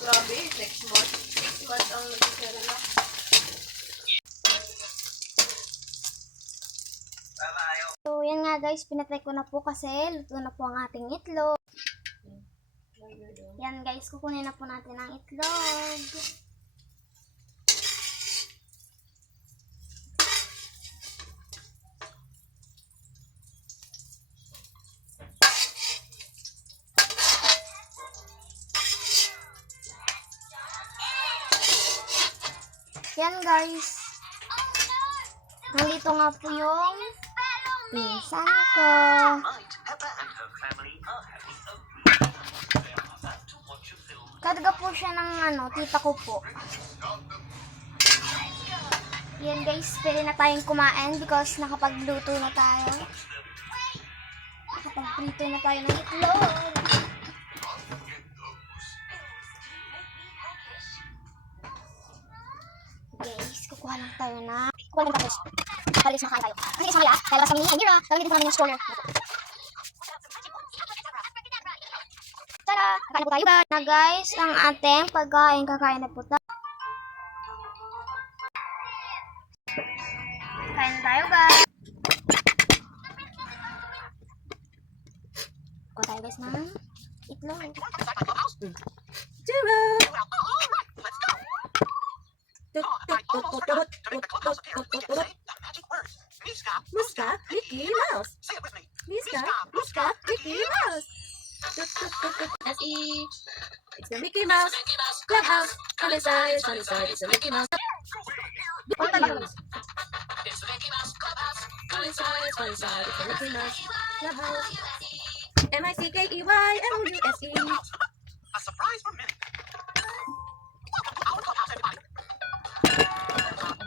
Grabe, 6 months. 6 months ang nag-sell na. So, yan nga guys, pinatry ko na po kasi luto na po ang ating itlog. Yan guys, kukunin na po natin ang itlog. Yan guys, nandito nga po yung pinsan ko. Karga po siya ng tita ko po. Yan guys, pwede na tayong kumain because nakapagluto na tayo. Nakapagprito na tayo ng itlog. Guys, kukuha lang tayo na palis na kain tayo. Kasi isang kaya, kaya labas kami ni Mira. Gagawin dito namin yung stroller. Tara, kakain na po tayo na guys, ang ating pagkain. Kakain na po tayo. Kain na tayo guys. Kuha tayo guys ng itlog. Jiro! Muska, Mickey Mouse. Muska, Mickey Mouse. S.E. It's the Mickey Mouse Clubhouse. Come inside, it's the Mickey Mouse. Kuha tayo guys. It's the Mickey Mouse Clubhouse. Come inside, it's the Mickey Mouse Clubhouse. M-I-C-K-E-Y-M-O-U-S-E. A surprise for Minnie. Welcome to our clubhouse, everybody.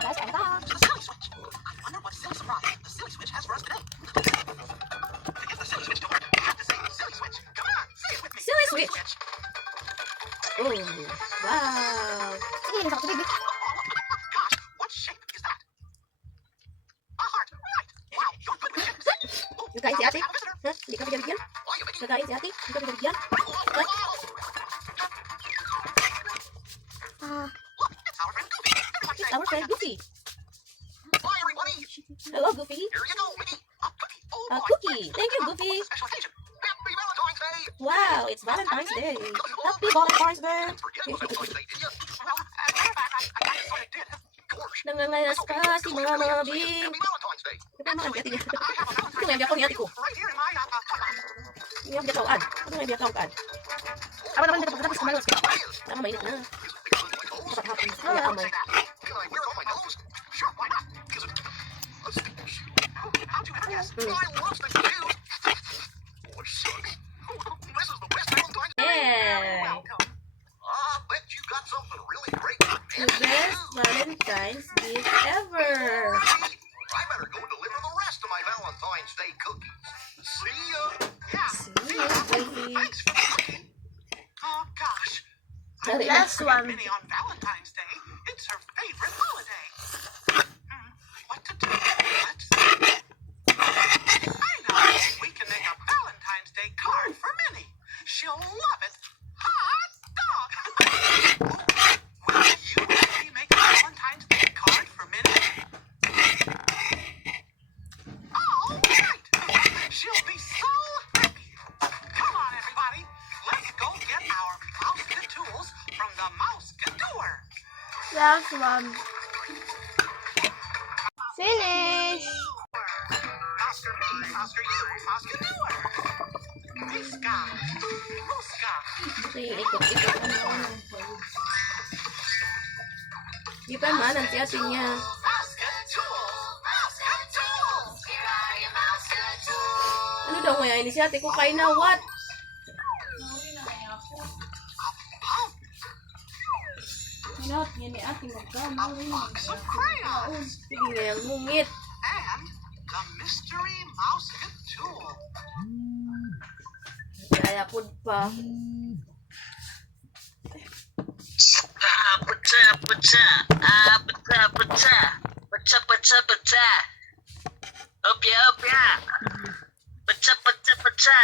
Guys, kain na tayo. The silly switch. I wonder what silly surprise the silly switch has for us today. To get the silly switch to work, you have to say silly switch. Come on, say it with me. Silly switch. Oh, wow. Sige, nilisa ko ito, baby. Gosh, what shape is that? A heart, right. Wow, you're good with shapes. Oh, Nagkain si ate? have a visitor. Ha? Hindi ka pinabigyan? Why are you making Nagkain si ate? Hindi ka pinabigyan? Ha? Ah, Look, it's our friend Goofy. Everybody It's say, our friend Goofy. bye, everybody. Hello, Goofy. Here you go, Mickey. A cookie. Oh, A boy. cookie. Thank you, Goofy. a special occasion. Happy Valentine's Day! Wow, it's Valentine's Day. Happy Valentine's Day. Forget Valentine's Day, did you? Well, as a matter of fact, I sort of did. Gosh. Nangangalas pa si Mama Bing. Happy Valentine's Day. Ito ang mga ati niya. I have a Valentine's Ito nga biyak ko ni ate ko. right here in my Iya biyak ko ad. Ito nga biyak ko ad. Aba naman dito pagkatapos kumalos. Tama mainit na. Dapat hapon. Kaya amay. Can I wear it on my nose? Sure, why not? Is it a stick shoe? How'd you guess? I love stick shoes. Oh, shucks. This is the best Valentine's Day. Yeah. Welcome. I bet you got something really great for me. The best Valentine's gift ever. I better go deliver the rest of my Valentine's Day cookies. See ya. Yeah. See ya, baby. Thanks for the cookie. Oh, gosh. Dali Last na. one. Minnie on Valentine's Day. It's her favorite holiday. What to do? Let's see. I know. We can make a Valentine's Day card for Minnie. She'll love it. Hot dog. Will you let me make a Valentine's Day card for Minnie? All right. She'll be so happy. Come on, everybody. Let's go get our mouse tools from the mouse door. Last one. Finish. Oscar me, Oscar you, Oscar doer. Miska, Muska. Ito yung ikot-ikot. Di pa man, ang ate niya. Basket tools, basket tools. Here are your basket tools. Ano daw kaya ini si ate ko kain na what? A box of crayons Sige nga yung mungit. and the mystery mouse tool. Kaya pud pa.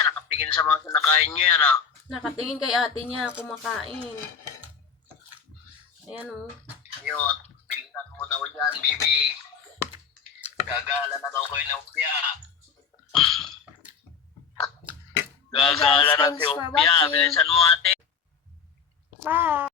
Nakatingin sa mga kinakain nyo yan, ah. Nakatingin kay ate niya kumakain. Ayan o. Yun, bilisan mo daw dyan, baby. Gagala na daw kayo ng upya. Gagala na si Thanks for upya. watching. Bilisan mo, ate. Bye.